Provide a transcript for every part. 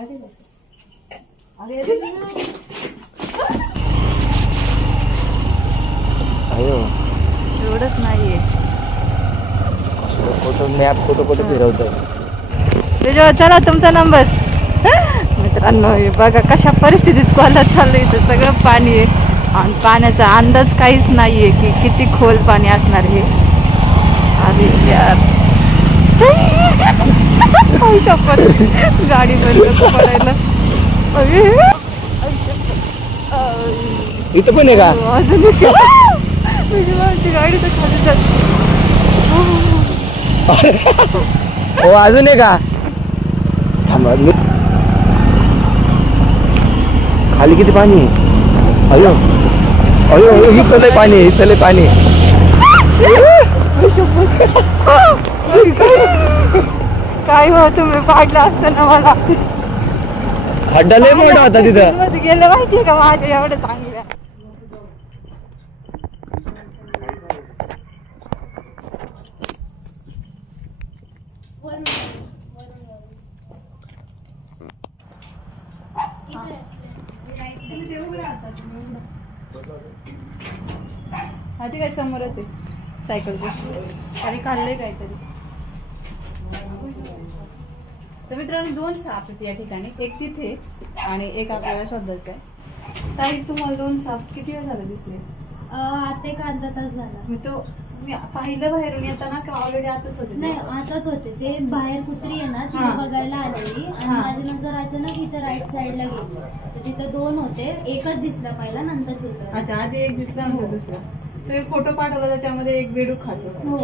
एवढंच नाहीये photo map photo फिरवतोय त्याच्यावर. चला तुमचा नंबर. मित्रांनो बघा कशा परिस्थितीत कॉलेज चाललंय. इथं सगळं पाणी आहे आणि पाण्याचा अंदाज काहीच नाहीये की किती खोल पाणी असणार हे. अरे यार शपथ गाडी बंद पडायला. इथं पण आहे का अजून गाडी तर खाली जात. हो अजून आहे का थांबा. खाली किती पाणी आहे. अयो अयो अयो इथं लय पाणी इथं लय पाणी. काय हो तुम्ही पाडलं असतं ना मला. खड्डा लय मोठा होता तिथं. गेलं माहितीये का माझ्या एवढं चांगल्या. हा ते काय समोरच आहे सायकल आणि काढलंय काहीतरी. तर मित्रांनो 2 साप आहेत या ठिकाणी. एक तिथे आणि एक आपल्याला शोधायचं आहे. ताई तुम्हाला 2 साप किती वेळ झाला दिसले. आता एक अर्धा तास झाला. मी पाहिलं बाहेरून येताना का ऑलरेडी आताच होते. नाही आताच होते ते. बाहेर कुत्री आहे ना ती बघायला आलेली आणि माझी नजर अचानक इथं राईट साईडला गेली तर तिथं 2 होते. एकच दिसला पहिला नंतर दुसरा. अच्छा आधी एक दिसला नंतर दुसरा. तो एक फोटो पाठवला त्याच्यामध्ये एक बेडूक खातो. हो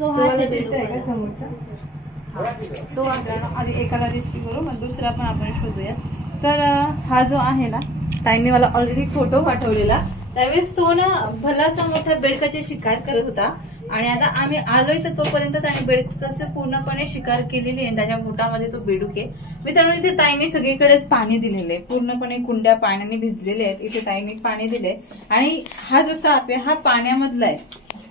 तो आहे का समोरचा. तो आधी एकाला रेस्क्यू करू मग दुसरा पण आपण शोधूया. तर हा जो आहे ना ताईंनी मला ऑलरेडी फोटो पाठवलेला. त्यावेळेस तो ना भलासा मोठ्या बेडकाची शिकार करत होता आणि आता आम्ही आलोय तर तोपर्यंत त्याने बेडकाचं पूर्णपणे शिकार केलेली आहे. त्याच्या पोटामध्ये तो बेडूक आहे. मित्रांनो इथे ताईंनी सगळीकडेच पाणी दिलेलं आहे. पूर्णपणे कुंड्या पाण्याने भिजलेले आहेत. इथे ताईंनी पाणी दिले आणि हा जो साप आहे हा पाण्यामधला आहे.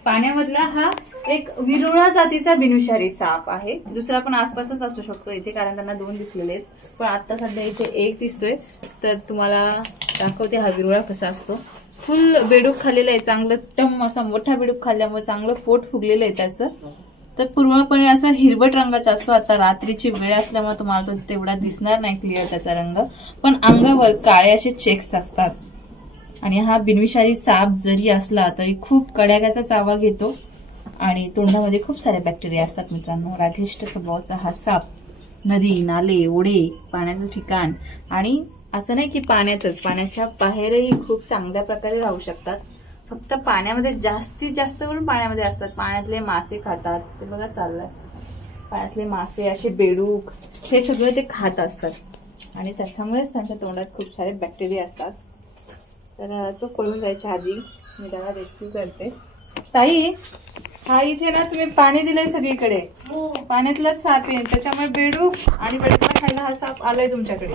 पाण्यामधला हा एक विरुळा जातीचा बिनविषारी साप आहे. दुसरा पण आसपासच असू शकतो इथे कारण त्यांना 2 दिसलेले आहेत. पण आता सध्या इथे एक दिसतोय. तर तुम्हाला दाखवते हा विरुळा कसा असतो. फुल बेडूक खाल्लेलं आहे. चांगलं टम असा मोठा बेडूक खाल्ल्यामुळे चांगलं पोट फुगलेलं आहे त्याचं. तर पूर्णपणे असा हिरवट रंगाचा असतो. आता रात्रीची वेळ असल्यामुळे तुम्हाला तो तेवढा दिसणार नाही क्लिअर त्याचा रंग. पण अंगावर काळे असे चेक्स असतात आणि हा बिनविषारी साप जरी असला तरी खूप कड्याचा चावा घेतो आणि तोंडामध्ये खूप सारे बॅक्टेरिया असतात. मित्रांनो रागिष्ट स्वभावाचा हा साप नदी नाले ओढे पाण्याचं ठिकाण आणि असं नाही की पाण्याच्या बाहेरही खूप चांगल्या प्रकारे राहू शकतात. फक्त पाण्यामध्ये जास्तीत जास्त करून पाण्यामध्ये असतात. पाण्यातले मासे खातात. ते बघा चाललंय. पाण्यातले मासे असे बेडूक हे सगळं ते खात असतात आणि त्याच्यामुळेच त्यांच्या तोंडात खूप सारे बॅक्टेरिया असतात. तर तो पळून जायच्या आधी मी त्याला रेस्क्यू करते. ताई हा इथे ना तुम्ही पाणी दिलंय सगळीकडे. पाण्यातलाच साप आहे त्याच्यामुळे बेडूक आणि बेडूकला खायला हा साप आलाय तुमच्याकडे.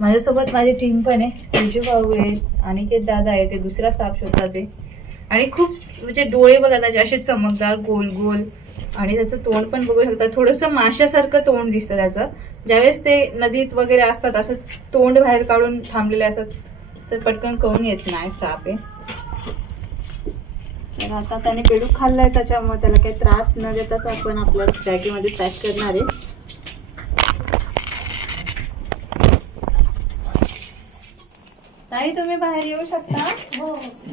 माझ्यासोबत माझी टीम पण आहे. विजू भाऊ आहेत अनिकेत दादा आहे. ते दुसरा साप शोधतात ते आणि खूप म्हणजे डोळे बघा त्याचे असे चमकदार गोल गोल आणि त्याचं तोंड पण बघू शकता. थोडंसं माशासारखं तोंड दिसतं त्याचं. ज्यावेळेस ते नदीत वगैरे असतात असं तोंड बाहेर काढून थांबलेले असतात तर पटकन कळून येत नाही साप आहे. तर आता त्याने बेडूक खाल्लाय त्याच्यामुळे त्याला काही त्रास न देताच आपण आपल्या बॅगेमध्ये पॅक करणार आहे. ताई तुम्ही बाहेर येऊ शकता. हो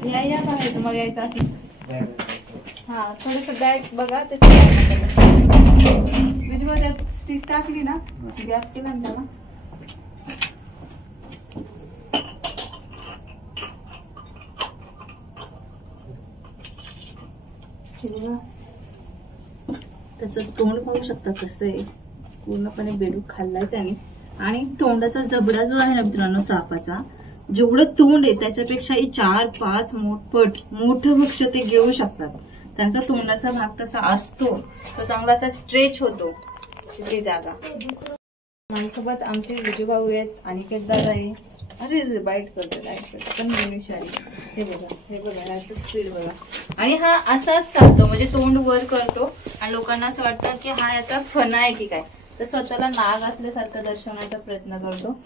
या बाहेर तुम्हाला यायचं असेल. हा थोडस बॅग बघा ते स्टिच टाकली ना गॅप केला ना त्याला. त्याचं तोंड पाहू शकता कसं आहे. पूर्णपणे बेडूक खाल्लाय त्याने आणि तोंडाचा जबडा जो आहे ना मित्रांनो सापाचा जेवढं तोंड आहे त्याच्यापेक्षाही 4-5 पट मोठं भक्ष ते घेऊ शकतात. त्यांचा तोंडाचा भाग तसा असतो तो चांगला असा स्ट्रेच होतो ती जागा. माझ्यासोबत आमचे विजू भाऊ आहेत अनिकेत दादा आहे. अरे बाईट करतो पण विषारी. हे बघा याचं स्पीड बघा आणि हा असाच चालतो म्हणजे तोंड वर करतो आणि लोकांना असं वाटतं की हा याचा फणा आहे की काय, तर स्वतःला नाग असल्यासारखं दर्शवण्याचा प्रयत्न करतो.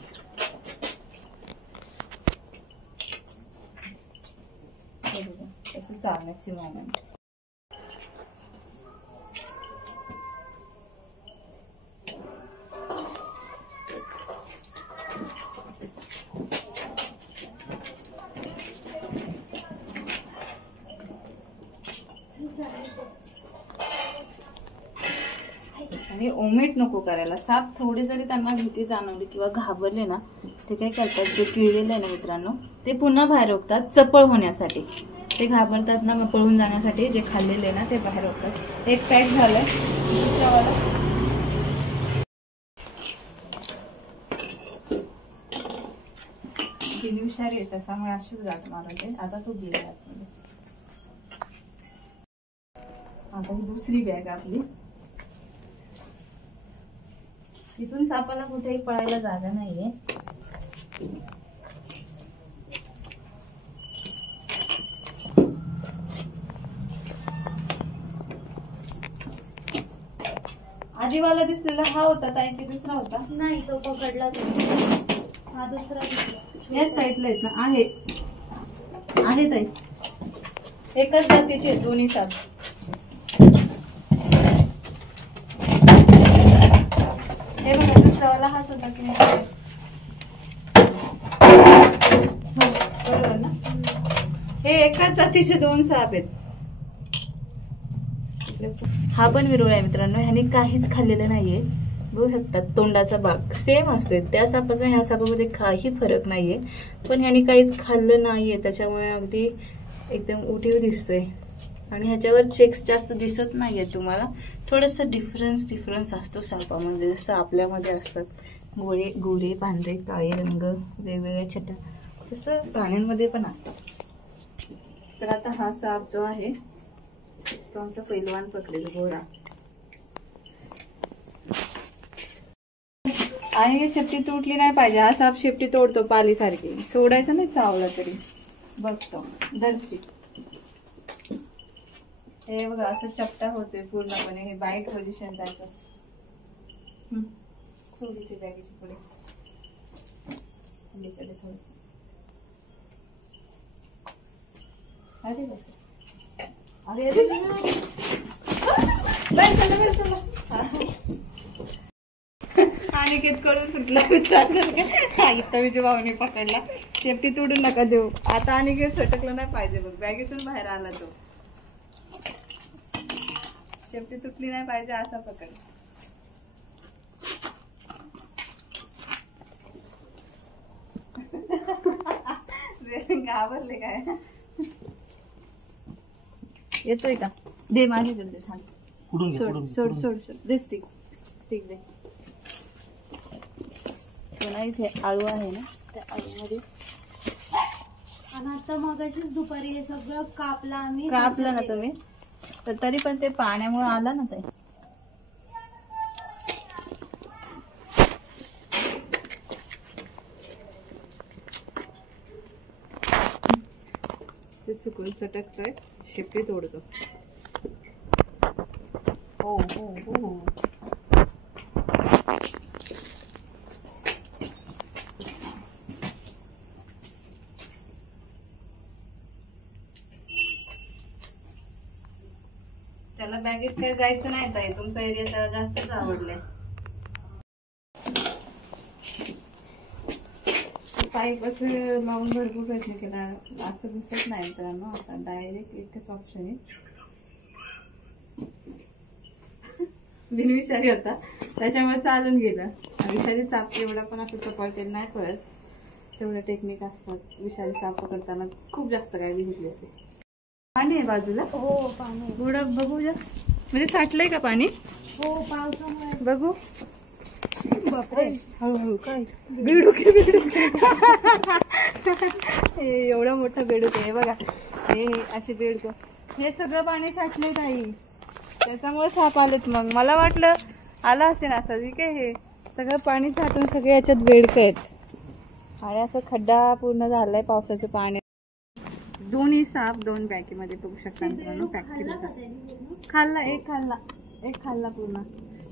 असं चालण्याची मोमेंट. आणि ओमेट नको करायला. साप थोडी जरी त्यांना भीती जाणवली किंवा घाबरले ना, ते काय करतात, जे किळलेलं आहे ना मित्रांनो, ते पुन्हा बाहेर ओकतात चपळ होण्यासाठी. ते घाबरतात ना, मग पळून जाण्यासाठी जे खाल्लेले ना ते बाहेर ओकतात. एक पॅक झालंय. दुसरावाला ती हुशारी आहे त्याच्यामुळे अशीच गाठ मारते. आता तो गेला आतमध्ये. आता ही दुसरी बॅग आपली. इथून सापाला कुठेही पळायला जागा नाहीये. आधीवाला दिसलेला हा होता ताई की दुसरा होता? नाही, तो पकडला हा दुसरा. या साईडला आहेत ना? आहे ताई, एकच जातीचे दोन्ही साप. हे बघा, दुसरावाला हाच होता की नाही? बरोबर ना? हे एकाच जातीचे दोन साप आहेत. हा पण विरळ आहे मित्रांनो. ह्याने काहीच खाल्लेलं नाहीये. बघू शकतात तोंडाचा भाग सेम असतोय. त्या सापाचा ह्या सापामध्ये काही फरक नाहीये, पण ह्याने काहीच खाल्लं नाहीये, त्याच्यामुळे अगदी एकदम उठीव दिसतोय. आणि ह्याच्यावर चेक्स जास्त दिसत नाहीये तुम्हाला. थोडंसं डिफरन्स असतो सापामध्ये, जसं आपल्यामध्ये असतात गोरे पांढरे काळे रंग वेगवेगळ्या छटा, तसं प्राण्यांमध्ये पण असतं. तर आता हा साप जो आहे तो आमचा पैलवान पकडेल घोडा. आणि शेपटी तुटली नाही पाहिजे. हा साप शेपटी तोडतो पालीसारखी. सोडायचं नाही चावला तरी. बघतो दर्शी हे बघा, असं चपटा होतोय पूर्णपणे. हे बाईट पोझिशन त्याचं. सोडी ते बॅगेची पुढे थोडं. अरे अनिकेत कडून सुटला इथं विजय भाऊनी पकडला. शेपटी तोडून नका देऊ. आता अनिकेत सटकलं नाही पाहिजे बघ, बॅगेतून बाहेर आला तो. शेपटी तुटली नाही पाहिजे असा पकड. घाबरले काय? येतोय का? दे माझ्याकडे दे. थांब, सोड सोड सोड. दे स्टिक दे. पुन्हा इथे आळू आहे ना, त्या आळूमध्ये. आणि आता मगाशीच दुपारी हे सगळं कापलं आम्ही. कापलं ना तुम्ही, तर तरी पण ते पाण्यामुळे आला ना ते. चुकून सटकतोय, शेपटी तोडतो. हो हो हो. त्याला बॅगेत काय जायचं नाही ताई. तुमचा एरिया त्याला जास्तच आवडलाय. पाईप असं लावून भरपूर प्रयत्न केला, असं दिसत नाही मित्रांनो. आता डायरेक्ट एकच ऑप्शन आहे. बिनविषारी होता त्याच्यामुळे चालून गेलं. विषारी साप एवढा पण असं चपळतेल नाही पळत. तेवढं टेक्निक असतात विषारी साप पकडताना. खूप जास्त काय बघितले होते. पाणी आहे बाजूला? हो पाणी. थोडं बघू जा, म्हणजे साठलंय का पाणी? हो पावसामुळे. बघू. बापरे, हळूहळू. काय बेडूक एवढा मोठा बेडूक आहे बघा. हे असे बेडूक. हे सगळं पाणी साठलंय ताई, त्याच्यामुळे साप आलेत. मग मला वाटलं आला असेल असं. ठीक आहे, हे सगळं पाणी साठून सगळे याच्यात बेडक आहेत. आणि असं खड्डा पूर्ण झालाय पावसाचं पाणी. दोन्ही साप दोन बॅगेमध्ये बघू शकता मित्रांनो. पॅक केलं खाल्ला, एक खाल्ला. एक खाल्ला पूर्ण.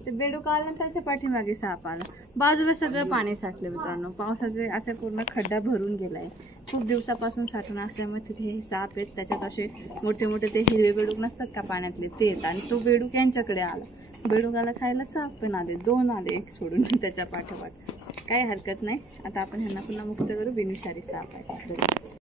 ते बेडूक आला त्याच्या पाठीमागे साप आला. बाजूला सगळं पाणी साठलं मित्रांनो. पावसाचे असे पूर्ण खड्डा भरून गेलाय. खूप दिवसापासून साठून असल्यामुळे तिथे हे साप आहेत. त्याच्यात असे मोठे मोठे ते हिरवे बेडूक नसतात का पाण्यातले ते आहेत. आणि तो बेडूक यांच्याकडे आला. बेडूकाला खायला साप पण आले, 2 आले एक सोडून त्याच्या पाठोपाठ. काही हरकत नाही. आता आपण ह्यांना पुन्हा मुक्त करू. बिनविषारी साप आहे.